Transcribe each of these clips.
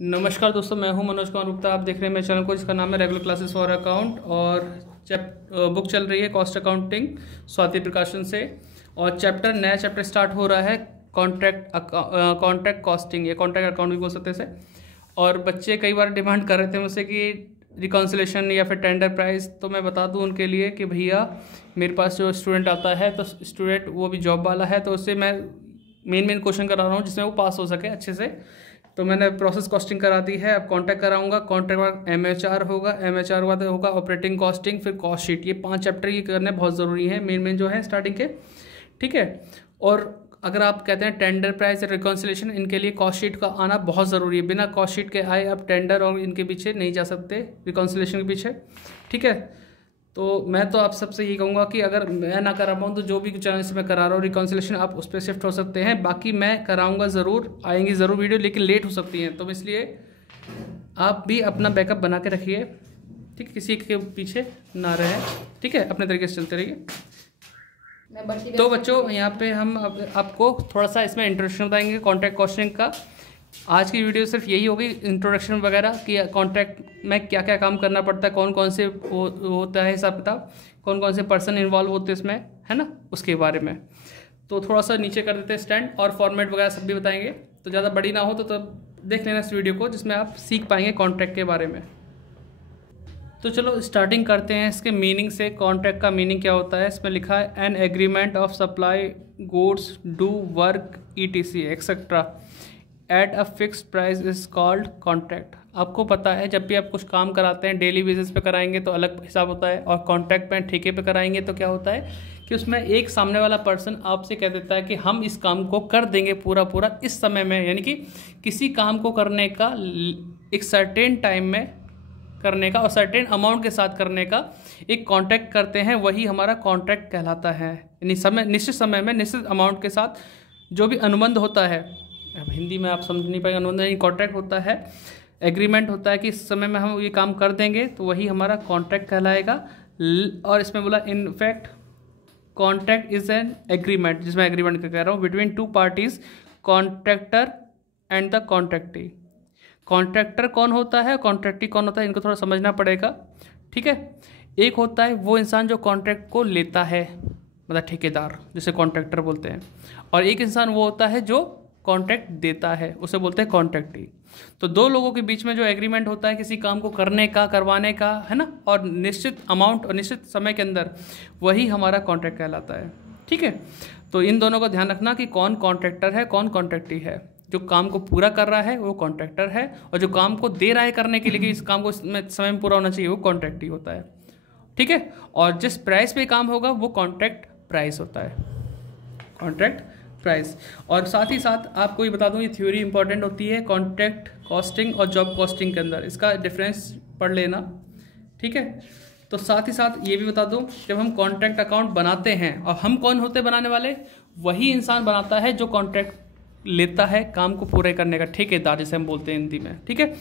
नमस्कार दोस्तों, मैं हूं मनोज कुमार गुप्ता। आप देख रहे हैं मेरे चैनल को, जिसका नाम है रेगुलर क्लासेस फॉर अकाउंट। और बुक चल रही है कॉस्ट अकाउंटिंग स्वाति प्रकाशन से। और नया चैप्टर स्टार्ट हो रहा है कॉन्ट्रैक्ट कॉस्टिंग या कॉन्ट्रैक्ट अकाउंट भी बोल सकते हैं इसे। और बच्चे कई बार डिमांड कर रहे थे मुझसे कि रिकॉन्सिलेशन या फिर टेंडर प्राइस। तो मैं बता दूं उनके लिए कि भैया मेरे पास जो स्टूडेंट आता है, तो स्टूडेंट वो भी जॉब वाला है, तो उससे मैं मेन क्वेश्चन करा रहा हूँ जिसमें वो पास हो सके अच्छे से। तो मैंने प्रोसेस कॉस्टिंग करा दी है। अब कॉन्ट्रैक्ट कराऊंगा। कॉन्ट्रैक्ट बाद एमएचआर होगा, एमएचआर बाद होगा ऑपरेटिंग कॉस्टिंग, फिर कॉस्ट शीट। ये 5 चैप्टर ये करने बहुत ज़रूरी है, मेन जो है स्टार्टिंग के। ठीक है। और अगर आप कहते हैं टेंडर प्राइस या रिकॉन्सिलेशन, इनके लिए कॉस्ट शीट का आना बहुत ज़रूरी है। बिना कॉस्ट शीट के आए आप टेंडर और इनके पीछे नहीं जा सकते, रिकॉन्सिलेशन के पीछे। ठीक है। तो मैं तो आप सबसे यही कहूँगा कि अगर मैं ना करा पाऊँ तो जो भी चैनल से मैं करा रहा हूँ रिकॉन्सिलेशन, आप उस पर शिफ्ट हो सकते हैं। बाकी मैं कराऊँगा ज़रूर, आएंगी ज़रूर वीडियो, लेकिन लेट हो सकती हैं। तो इसलिए आप भी अपना बैकअप बना के रखिए। ठीक है, किसी के पीछे ना रहे। ठीक है, अपने तरीके से चलते रहिए। तो बच्चों, यहाँ पे हम आपको थोड़ा सा इसमें इंट्रोडक्शन बताएंगे कॉन्ट्रैक्ट कॉस्टिंग का। आज की वीडियो सिर्फ यही होगी, इंट्रोडक्शन वगैरह कि कॉन्ट्रैक्ट में क्या क्या काम करना पड़ता है, कौन कौन से होता है हिसाब किताब, कौन कौन से पर्सन इन्वॉल्व होते हैं इसमें, है ना, उसके बारे में। तो थोड़ा सा नीचे कर देते हैं स्टैंड, और फॉर्मेट वगैरह सब भी बताएंगे। तो ज़्यादा बड़ी ना हो तो तब देख लेना इस वीडियो को, जिसमें आप सीख पाएंगे कॉन्ट्रैक्ट के बारे में। तो चलो स्टार्टिंग करते हैं इसके मीनिंग से। कॉन्ट्रैक्ट का मीनिंग क्या होता है? इसमें लिखा है an agreement of supply goods, do work, etc etcetera at a fixed price is called contract. आपको पता है जब भी आप कुछ काम कराते हैं डेली बेसिस पे कराएंगे तो अलग हिसाब होता है, और कॉन्ट्रैक्ट पे ठेके पे कराएंगे तो क्या होता है कि उसमें एक सामने वाला पर्सन आपसे कह देता है कि हम इस काम को कर देंगे पूरा इस समय में। यानी कि किसी काम को करने का एक सर्टेन टाइम में करने का और सर्टेन अमाउंट के साथ करने का एक कॉन्ट्रैक्ट करते हैं, वही हमारा कॉन्ट्रैक्ट कहलाता है। यानी निश्चित समय में निश्चित अमाउंट के साथ जो भी अनुबंध होता है, अब हिंदी में आप समझ नहीं पाएंगे, अनुबंध नहीं, कॉन्ट्रैक्ट होता है, एग्रीमेंट होता है कि इस समय में हम ये काम कर देंगे, तो वही हमारा कॉन्ट्रैक्ट कहलाएगा। और इसमें बोला in fact contract is an agreement, जिसमें एग्रीमेंट का कह रहा हूँ, between 2 parties, contractor and the contractee. Contractor कौन होता है, कॉन्ट्रैक्टी कौन होता है, इनको थोड़ा समझना पड़ेगा। ठीक है। एक होता है वो इंसान जो कॉन्ट्रैक्ट को लेता है, मतलब ठेकेदार, जिसे कॉन्ट्रैक्टर बोलते हैं। और एक इंसान वो होता है जो कॉन्ट्रैक्ट देता है, उसे बोलते हैं कॉन्ट्रैक्टी। तो 2 लोगों के बीच में जो एग्रीमेंट होता है किसी काम को करने का, करवाने का, है ना, और निश्चित अमाउंट और निश्चित समय के अंदर, वही हमारा कॉन्ट्रैक्ट कहलाता है। ठीक है। तो इन दोनों का ध्यान रखना कि कौन कॉन्ट्रैक्टर है, कौन कॉन्ट्रैक्टी है। जो काम को पूरा कर रहा है वो कॉन्ट्रैक्टर है, और जो काम को दे रहा है करने के लिए कि इस काम को समय में पूरा होना चाहिए, वो कॉन्ट्रैक्टी होता है। ठीक है। और जिस प्राइस पे काम होगा वो कॉन्ट्रैक्ट प्राइस होता है, कॉन्ट्रैक्ट प्राइस। और साथ ही साथ आपको ये बता दूं, ये थ्योरी इंपॉर्टेंट होती है कॉन्ट्रैक्ट कॉस्टिंग और जॉब कॉस्टिंग के अंदर, इसका डिफरेंस पढ़ लेना। ठीक है। तो साथ ही साथ ये भी बता दूं, जब हम कॉन्ट्रैक्ट अकाउंट बनाते हैं, और हम कौन होते बनाने वाले, वही इंसान बनाता है जो कॉन्ट्रैक्ट लेता है काम को पूरे करने का, ठेकेदार जिसे हम बोलते हैं हिंदी में। ठीक है।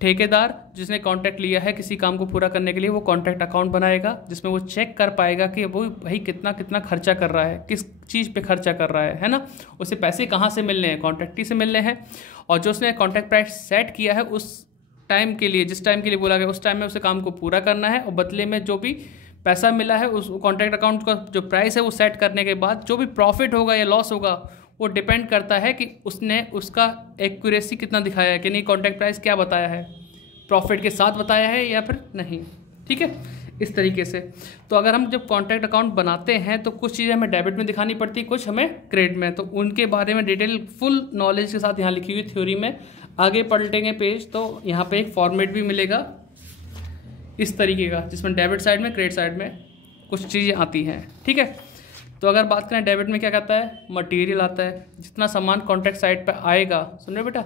ठेकेदार जिसने कॉन्ट्रैक्ट लिया है किसी काम को पूरा करने के लिए, वो कॉन्ट्रैक्ट अकाउंट बनाएगा, जिसमें वो चेक कर पाएगा कि वो भाई कितना कितना खर्चा कर रहा है, किस चीज़ पे खर्चा कर रहा है ना, उसे पैसे कहाँ से मिलने हैं, कॉन्ट्रैक्टी से मिलने हैं। और जो उसने कॉन्ट्रैक्ट प्राइस सेट किया है उस टाइम के लिए, जिस टाइम के लिए बोला गया, उस टाइम में उसे काम को पूरा करना है, और बदले में जो भी पैसा मिला है उस कॉन्ट्रैक्ट अकाउंट का जो प्राइस है वो सेट करने के बाद जो भी प्रॉफिट होगा या लॉस होगा, वो डिपेंड करता है कि उसने उसका एक्यूरेसी कितना दिखाया है, कि नहीं कॉन्ट्रैक्ट प्राइस क्या बताया है, प्रॉफिट के साथ बताया है या फिर नहीं। ठीक है। इस तरीके से। तो अगर हम जब कॉन्ट्रैक्ट अकाउंट बनाते हैं तो कुछ चीज़ें हमें डेबिट में दिखानी पड़ती है, कुछ हमें क्रेडिट में। तो उनके बारे में डिटेल फुल नॉलेज के साथ यहाँ लिखी हुई थ्योरी में। आगे पलटेंगे पेज तो यहाँ पे एक फॉर्मेट भी मिलेगा इस तरीके का, जिसमें डेबिट साइड में, क्रेडिट साइड में कुछ चीज़ें आती हैं। ठीक है। तो अगर बात करें डेबिट में क्या कहता है, मटेरियल आता है। जितना सामान कॉन्ट्रैक्ट साइट पे आएगा, सुन रहे बेटा,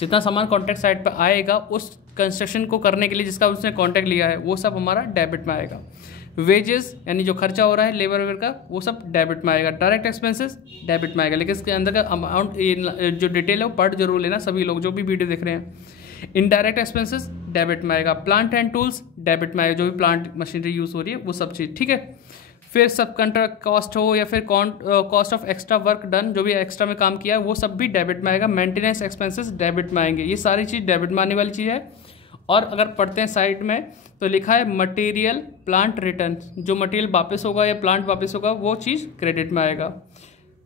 जितना सामान कॉन्ट्रैक्ट साइट पे आएगा उस कंस्ट्रक्शन को करने के लिए जिसका उसने कॉन्ट्रैक्ट लिया है, वो सब हमारा डेबिट में आएगा। वेजेस यानी जो खर्चा हो रहा है लेबर वेबर का, वो सब डेबिट में आएगा। डायरेक्ट एक्सपेंसेस डेबिट में आएगा, लेकिन इसके अंदर का अमाउंट जो डिटेल है वो पढ़ जरूर लेना सभी लोग जो भी वीडियो देख रहे हैं। इनडायरेक्ट एक्सपेंसेस डेबिट में आएगा। प्लांट एंड टूल्स डेबिट में आएगा, जो भी प्लांट मशीनरी यूज़ हो रही है वो सब चीज़। ठीक है। फिर सब कंट्रैक्ट कॉस्ट हो या फिर cost of extra work done, जो भी एक्स्ट्रा में काम किया है वो सब भी डेबिट में आएगा। मेंटेनेंस एक्सपेंसेस डेबिट में आएंगे। ये सारी चीज़ डेबिट में आने वाली चीज़ है। और अगर पढ़ते हैं साइड में तो लिखा है मटेरियल प्लांट रिटर्न, जो मटेरियल वापस होगा या प्लांट वापस होगा वो चीज़ क्रेडिट में आएगा।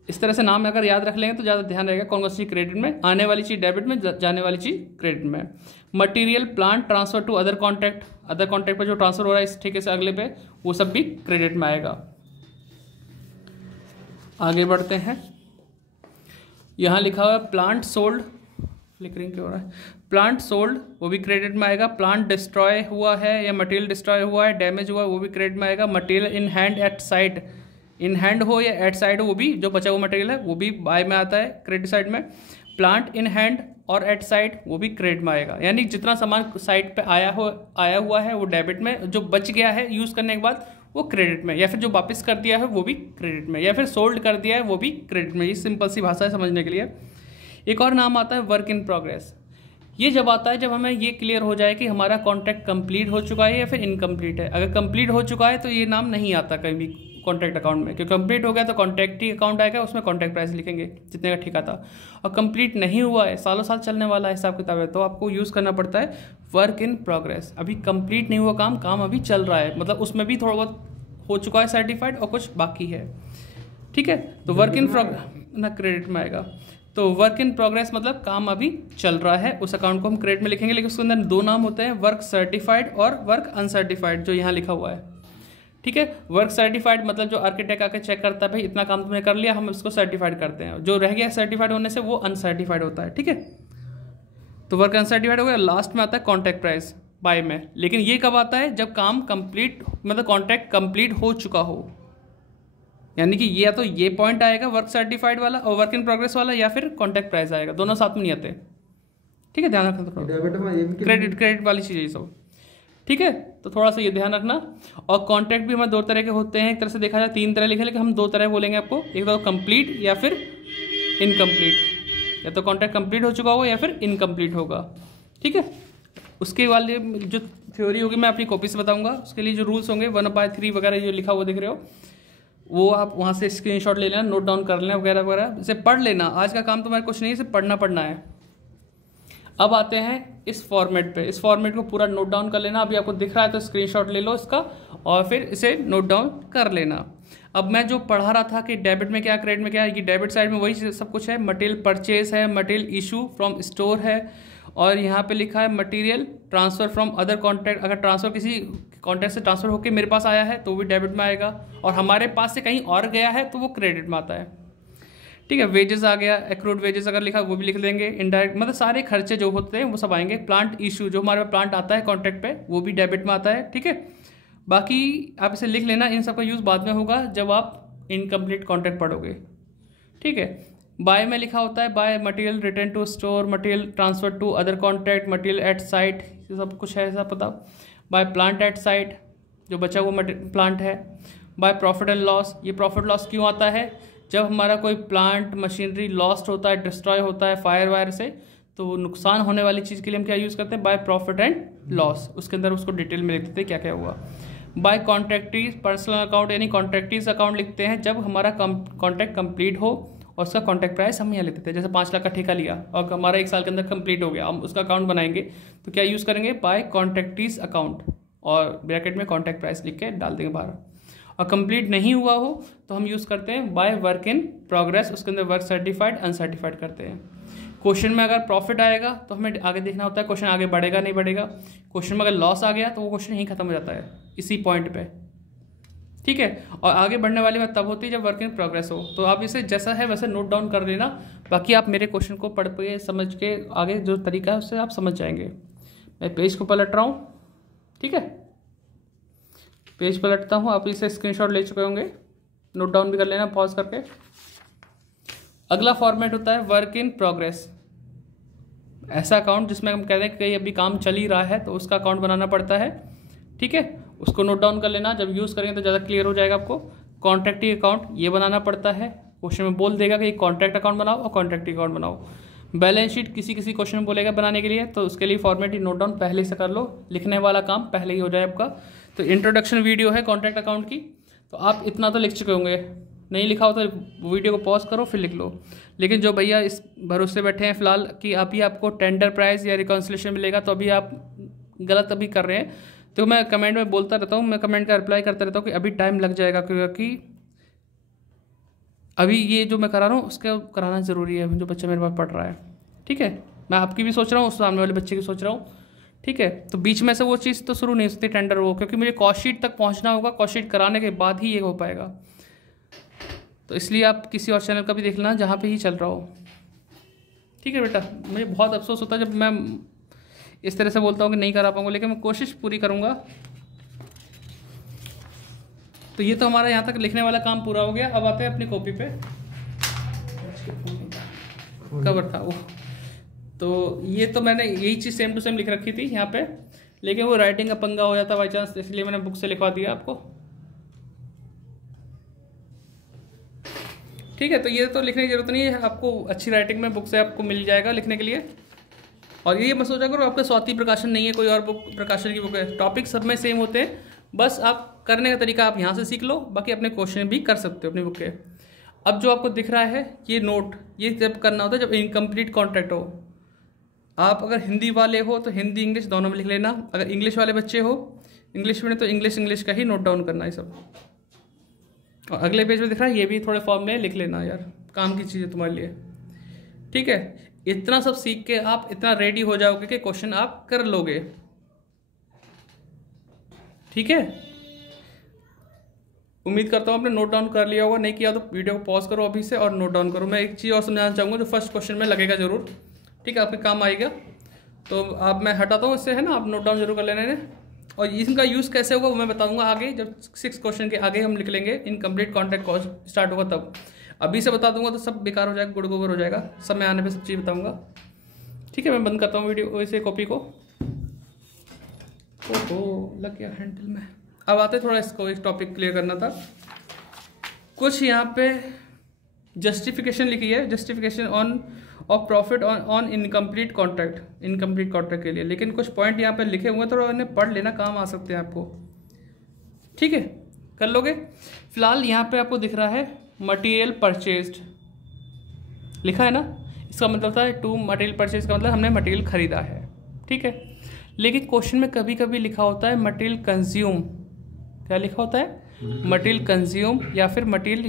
इस तरह से नाम अगर याद रख लेंगे तो ज़्यादा ध्यान रहेगा कौन कौन सी क्रेडिट में, आने वाली चीज़ डेबिट में, जाने वाली चीज़ क्रेडिट में। Material plant transfer to other contract पर जो ट्रांसफर हो रहा है इस ठेके से अगले पे, वो सब भी क्रेडिट में आएगा। आगे बढ़ते हैं। यहाँ लिखा हुआ है प्लांट सोल्ड, फ्लिकरिंग क्यों हो रहा है, प्लांट सोल्ड वो भी क्रेडिट में आएगा। प्लांट डिस्ट्रॉय हुआ है या मटेरियल डिस्ट्रॉय हुआ है, डैमेज हुआ है, वो भी क्रेडिट में आएगा। Material in hand eight site, in hand हो या एट साइड हो, वो भी जो बचा हुआ मटेरियल है वो भी बाय में आता है क्रेडिट साइड में। प्लांट इन हैंड और एट साइट वो भी क्रेडिट में आएगा। यानी जितना सामान साइट पे आया हुआ है वो डेबिट में, जो बच गया है यूज़ करने के बाद वो क्रेडिट में, या फिर जो वापस कर दिया है वो भी क्रेडिट में, या फिर सोल्ड कर दिया है वो भी क्रेडिट में। ये सिंपल सी भाषा है समझने के लिए। एक और नाम आता है वर्क इन प्रोग्रेस। ये जब आता है जब हमें ये क्लियर हो जाए कि हमारा कॉन्ट्रैक्ट कंप्लीट हो चुका है या फिर इनकम्प्लीट है। अगर कंप्लीट हो चुका है तो ये नाम नहीं आता कहीं भी कॉन्ट्रैक्ट अकाउंट में, क्योंकि कंप्लीट हो गया तो कॉन्ट्रैक्ट ही अकाउंट आएगा, उसमें कॉन्ट्रैक्ट प्राइस लिखेंगे जितने का ठेका था। और कंप्लीट नहीं हुआ है, सालों साल चलने वाला हिसाब किताब है, तो आपको यूज़ करना पड़ता है वर्क इन प्रोग्रेस। अभी कंप्लीट नहीं हुआ काम अभी चल रहा है, मतलब उसमें भी थोड़ा बहुत हो चुका है सर्टिफाइड और कुछ बाकी है। ठीक है, तो वर्क इन प्रोग्रेस ना क्रेडिट में आएगा। तो वर्क इन प्रोग्रेस मतलब काम अभी चल रहा है, उस अकाउंट को हम क्रेडिट में लिखेंगे। लेकिन उसके अंदर दो नाम होते हैं, वर्क सर्टिफाइड और वर्क अनसर्टिफाइड, जो यहाँ लिखा हुआ है। ठीक है, वर्क सर्टिफाइड मतलब जो आर्किटेक्ट आके चेक करता है भाई इतना काम तुमने कर लिया, हम इसको सर्टिफाइड करते हैं। जो रह गया सर्टिफाइड होने से वो अनसर्टिफाइड होता है। ठीक है, तो वर्क अनसर्टिफाइड हो गया। लास्ट में आता है कॉन्ट्रैक्ट प्राइस बाय में। लेकिन ये कब आता है, जब काम कंप्लीट मतलब कॉन्ट्रैक्ट कंप्लीट हो चुका हो। यानी कि ये या तो ये पॉइंट आएगा वर्क सर्टिफाइड वाला और वर्क इन प्रोग्रेस वाला, या फिर कॉन्ट्रैक्ट प्राइस आएगा, दोनों साथ में नहीं आते। ठीक है, ध्यान रखना। क्रेडिट वाली चीज़ ये सब। ठीक है, तो थोड़ा सा ये ध्यान रखना। और कॉन्ट्रैक्ट भी हमारे दो तरह के होते हैं, एक तरह से देखा जाए तीन तरह लिखे, लेकिन हम दो तरह बोलेंगे आपको, एक तो कंप्लीट या फिर इनकम्प्लीट। या तो कॉन्ट्रैक्ट कंप्लीट हो चुका होगा या फिर इनकम्प्लीट होगा। ठीक है, उसके वाले जो थ्योरी होगी मैं अपनी कॉपी से बताऊंगा। उसके लिए जो रूल्स होंगे 1/3 वगैरह जो लिखा हुआ दिख रहे हो, वो आप वहाँ से स्क्रीनशॉट ले लेना, नोट डाउन कर लेना वगैरह वगैरह, इसे पढ़ लेना। आज का काम तुम्हारा कुछ नहीं है, इसे पढ़ना है। अब आते हैं इस फॉर्मेट पे। इस फॉर्मेट को पूरा नोट डाउन कर लेना। अभी आपको दिख रहा है तो स्क्रीनशॉट ले लो इसका और फिर इसे नोट डाउन कर लेना। अब मैं जो पढ़ा रहा था कि डेबिट में क्या क्रेडिट में क्या है, ये डेबिट साइड में वही सब कुछ है। मटेरियल परचेज है, मटेरियल इशू फ्रॉम स्टोर है, और यहाँ पे लिखा है material transfer from other contract. अगर ट्रांसफ़र किसी कॉन्ट्रैक्ट से ट्रांसफ़र होकर मेरे पास आया है तो वो भी डेबिट में आएगा, और हमारे पास से कहीं और गया है तो वो क्रेडिट में आता है। ठीक है, वेजेस आ गया, एक्रूड वेजेस अगर लिखा वो भी लिख देंगे। इनडायरेक्ट मतलब सारे खर्चे जो होते हैं वो सब आएंगे। प्लांट इशू जो हमारे प्लांट आता है कॉन्ट्रैक्ट पे वो भी डेबिट में आता है। ठीक है, बाकी आप इसे लिख लेना, इन सब का यूज़ बाद में होगा जब आप इनकम्प्लीट कॉन्ट्रैक्ट पढ़ोगे। ठीक है, बाय में लिखा होता है by material return to store, material transfer to other contract, material at site, ये सब कुछ है ऐसा पता। बाय प्लांट एट साइट जो बचा हुआ प्लांट है। बाय प्रॉफिट एंड लॉस, ये प्रॉफिट लॉस क्यों आता है, जब हमारा कोई प्लांट मशीनरी लॉस्ट होता है, डिस्ट्रॉय होता है फायर वायर से, तो नुकसान होने वाली चीज़ के लिए हम क्या यूज़ करते हैं, बाय प्रॉफिट एंड लॉस। उसके अंदर उसको डिटेल में लिख देते हैं क्या क्या हुआ। बाय कॉन्ट्रैक्टीज पर्सनल अकाउंट यानी कॉन्ट्रैक्टीज अकाउंट लिखते हैं जब हमारा कॉन्ट्रैक्ट कंप्लीट हो और उसका कॉन्ट्रैक्ट प्राइस हम यहाँ लेते थे। जैसे 5 लाख का ठेका लिया और हमारा 1 साल के अंदर कंप्लीट हो गया, हम उसका अकाउंट बनाएंगे तो क्या यूज़ करेंगे, बाय कॉन्ट्रैक्टीज अकाउंट, और ब्रैकेट में कॉन्ट्रैक्ट प्राइस लिख के डाल देंगे बाहर। और कंप्लीट नहीं हुआ हो तो हम यूज़ करते हैं बाय वर्क इन प्रोग्रेस, उसके अंदर वर्क सर्टिफाइड अनसर्टिफाइड करते हैं। क्वेश्चन में अगर प्रॉफिट आएगा तो हमें आगे देखना होता है क्वेश्चन आगे बढ़ेगा नहीं बढ़ेगा। क्वेश्चन में अगर लॉस आ गया तो वो क्वेश्चन यहीं खत्म हो जाता है इसी पॉइंट पे। ठीक है, और आगे बढ़ने वाली बात तब होती है जब वर्क इन प्रोग्रेस हो। तो आप इसे जैसा है वैसे नोट डाउन कर लेना, बाकी आप मेरे क्वेश्चन को पढ़ पे समझ के आगे जो तरीका है उससे आप समझ जाएंगे। मैं पेज को पलट रहा हूँ। ठीक है, पेज पलटता हूँ, आप इसे स्क्रीनशॉट ले चुके होंगे, नोट डाउन भी कर लेना पॉज करके। अगला फॉर्मेट होता है वर्क इन प्रोग्रेस। ऐसा अकाउंट जिसमें हम कह रहे हैं कि अभी काम चल ही रहा है तो उसका अकाउंट बनाना पड़ता है। ठीक है, उसको नोट डाउन कर लेना, जब यूज़ करेंगे तो ज़्यादा क्लियर हो जाएगा आपको। कॉन्ट्रैक्टिंग अकाउंट ये बनाना पड़ता है, क्वेश्चन में बोल देगा कि कॉन्ट्रैक्ट अकाउंट बनाओ और कॉन्ट्रैक्टिंग अकाउंट बनाओ। बैलेंस शीट किसी क्वेश्चन में बोलेगा बनाने के लिए, तो उसके लिए फॉर्मेट ही नोट डाउन पहले से कर लो, लिखने वाला काम पहले ही हो जाए आपका। तो इंट्रोडक्शन वीडियो है कॉन्ट्रैक्ट अकाउंट की, तो आप इतना तो लिख चुके होंगे, नहीं लिखा हो तो वीडियो को पॉज करो फिर लिख लो। लेकिन जो भैया इस भरोसे बैठे हैं फ़िलहाल कि अभी आपको टेंडर प्राइस या रिकॉन्सिलेशन मिलेगा, तो अभी आप गलत अभी कर रहे हैं। तो मैं कमेंट में बोलता रहता हूँ, मैं कमेंट का रिप्लाई करता रहता हूँ कि अभी टाइम लग जाएगा, क्योंकि अभी ये जो मैं करा रहा हूँ उसका कराना ज़रूरी है, जो बच्चा मेरे पास पढ़ रहा है। ठीक है, मैं आपकी भी सोच रहा हूँ, उस सामने वाले बच्चे की सोच रहा हूँ। ठीक है, तो बीच में से वो चीज़ तो शुरू नहीं हो सकती टेंडर वो, क्योंकि मुझे कॉस्ट शीट तक पहुँचना होगा, कॉस्ट शीट कराने के बाद ही ये हो पाएगा। तो इसलिए आप किसी और चैनल का भी देख लेना जहाँ पे ही चल रहा हो। ठीक है बेटा, मुझे बहुत अफसोस होता है जब मैं इस तरह से बोलता हूँ कि नहीं करा पाऊँगा, लेकिन मैं कोशिश पूरी करूँगा। तो ये तो हमारा यहाँ तक लिखने वाला काम पूरा हो गया। अब आते हैं अपनी कॉपी पे, कवर था वो। तो ये तो मैंने यही चीज़ सेम टू सेम लिख रखी थी यहाँ पे, लेकिन वो राइटिंग का पंगा हो जाता बाई चांस, इसलिए मैंने बुक से लिखवा दिया आपको। ठीक है, तो ये तो लिखने की जरूरत नहीं है, आपको अच्छी राइटिंग में बुक से आपको मिल जाएगा लिखने के लिए। और ये मत सोचा करो आपका स्वाति प्रकाशन नहीं है, कोई और बुक प्रकाशन की बुक है। टॉपिक सब में सेम होते हैं, बस आप करने का तरीका आप यहाँ से सीख लो, बाकी अपने क्वेश्चन भी कर सकते हो अपनी बुक के। अब जो आपको दिख रहा है ये नोट, ये जब करना होता है जब इनकम्प्लीट कॉन्ट्रैक्ट हो। आप अगर हिंदी वाले हो तो हिंदी इंग्लिश दोनों में लिख लेना, अगर इंग्लिश वाले बच्चे हो इंग्लिश में तो इंग्लिश का ही नोट डाउन करना है सब। और अगले पेज में दिख रहा है ये भी थोड़े फॉर्मूले लिख लेना यार, काम की चीज़ है तुम्हारे लिए। ठीक है, इतना सब सीख के आप इतना रेडी हो जाओगे कि क्वेश्चन आप कर लोगे। ठीक है, उम्मीद करता हूँ आपने नोट डाउन कर लिया होगा, नहीं किया तो वीडियो को पॉज करो अभी से और नोट डाउन करो। मैं एक चीज़ और समझाना चाहूँगा जो फर्स्ट क्वेश्चन में लगेगा जरूर, ठीक है, आपके काम आएगा। तो अब मैं हटाता हूँ इससे, है ना, आप नोट डाउन जरूर कर लेना। और इनका यूज़ कैसे होगा वो मैं बताऊंगा आगे, जब 6 क्वेश्चन के आगे हम लिख लेंगे, इनकम्प्लीट कॉन्ट्रैक्ट कॉस्ट स्टार्ट होगा तब। अभी से बता दूंगा तो सब बेकार हो जाएगा, गुड़ गोबर हो जाएगा, समय आने पे सब चीज़ बताऊंगा। ठीक है, मैं बंद करता हूँ वीडियो इसे कॉपी को। ओहो, लग गया हैंडल में। अब आते थोड़ा इसको, एक टॉपिक क्लियर करना था कुछ। यहाँ पे जस्टिफिकेशन लिखी है, justification of profit on incomplete contract के लिए, लेकिन कुछ पॉइंट यहाँ पे लिखे हुए थोड़ा उन्हें पढ़ लेना, काम आ सकते हैं आपको। ठीक है, कर लोगे। फिलहाल यहाँ पे आपको दिख रहा है मटेरियल परचेज्ड लिखा है ना, इसका मतलब होता है टू मटेरियल परचेज का मतलब हमने मटेरियल खरीदा है। ठीक है, लेकिन क्वेश्चन में कभी कभी लिखा होता है मटेरियल कंज्यूम। क्या लिखा होता है? मटेरियल कंज्यूम या फिर मटेरियल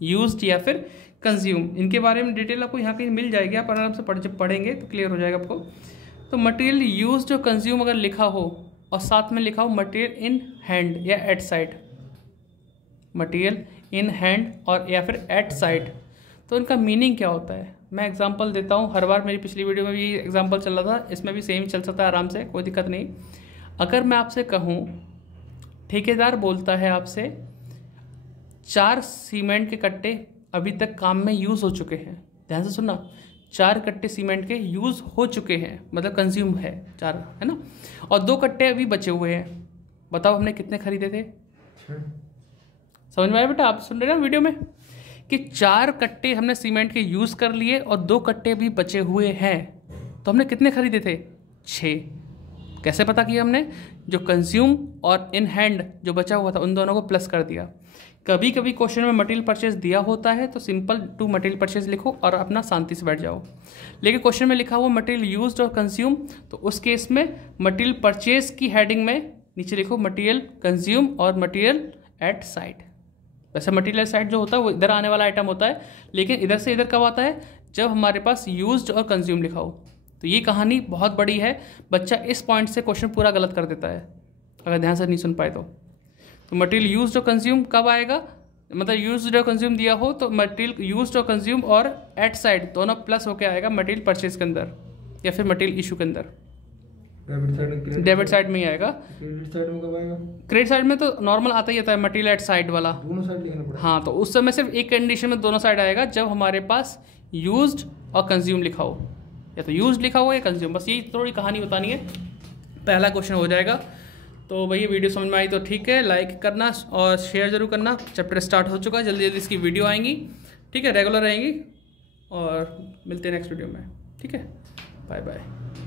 यूज्ड या फिर कंज्यूम। इनके बारे में डिटेल आपको यहाँ कहीं मिल जाएगी, आप आराम से जब पढ़ेंगे तो क्लियर हो जाएगा आपको। तो मटेरियल यूज्ड और कंज्यूम अगर लिखा हो और साथ में लिखा हो मटेरियल इन हैंड या at site, material in hand और या फिर एट साइड, तो इनका मीनिंग क्या होता है? मैं एग्जांपल देता हूँ। हर बार मेरी पिछली वीडियो में भी एग्जांपल चल रहा था, इसमें भी सेम ही चल सकता है आराम से, कोई दिक्कत नहीं। अगर मैं आपसे कहूँ, ठेकेदार बोलता है आपसे 4 सीमेंट के कट्टे अभी तक काम में यूज़ हो चुके हैं, ध्यान से सुनना, 4 कट्टे सीमेंट के यूज़ हो चुके हैं, मतलब कंज्यूम है 4, है ना, और 2 कट्टे अभी बचे हुए हैं। बताओ हमने कितने खरीदे थे? समझ में आया बेटा? आप सुन रहे ना वीडियो में कि 4 कट्टे हमने सीमेंट के यूज़ कर लिए और 2 कट्टे भी बचे हुए हैं, तो हमने कितने खरीदे थे? 6। कैसे पता किया हमने? जो कंज्यूम और इन हैंड जो बचा हुआ था उन दोनों को प्लस कर दिया। कभी कभी क्वेश्चन में मटेरियल परचेज दिया होता है तो सिंपल टू मटेरियल परचेज लिखो और अपना शांति से बैठ जाओ। लेकिन क्वेश्चन में लिखा हुआ मटेरियल यूज्ड और कंज्यूम, तो उस केस में मटेरियल परचेज की हेडिंग में नीचे लिखो मटेरियल कंज्यूम और मटेरियल एट साइड। वैसे मटेरियल एट साइड जो होता है वो इधर आने वाला आइटम होता है, लेकिन इधर से इधर कब आता है? जब हमारे पास यूज्ड और कंज्यूम लिखा हो। तो ये कहानी बहुत बड़ी है, बच्चा इस पॉइंट से क्वेश्चन पूरा गलत कर देता है अगर ध्यान से नहीं सुन पाए तो मटेरियल यूज्ड और कंज्यूम कब आएगा? मतलब यूज्ड और कंज्यूम दिया हो तो मटेरियल यूज्ड और कंज्यूम और एट साइड दोनों प्लस होकर आएगा मटेरियल परचेज के अंदर या फिर मटेरियल इशू के अंदर। डेबिट साइड में ही आएगा। क्रेडिट साइड में कब आएगा? क्रेडिट साइड में तो नॉर्मल आता ही आता है मटेरियल एट साइड वाला, दोनों साइड लिखना पड़ेगा। हाँ, तो उस समय सिर्फ एक कंडीशन में दोनों साइड आएगा, जब हमारे पास यूज्ड और कंज्यूम लिखा हो, या तो यूज्ड लिखा हो या कंज्यूम। बस यही थोड़ी कहानी बतानी है, पहला क्वेश्चन हो जाएगा। तो भैया वीडियो समझ में आई तो ठीक है, लाइक करना और शेयर जरूर करना। चैप्टर स्टार्ट हो चुका है, जल्दी जल्दी इसकी वीडियो आएंगी, ठीक है, रेगुलर रहेंगी, और मिलते हैं नेक्स्ट वीडियो में। ठीक है, बाय बाय।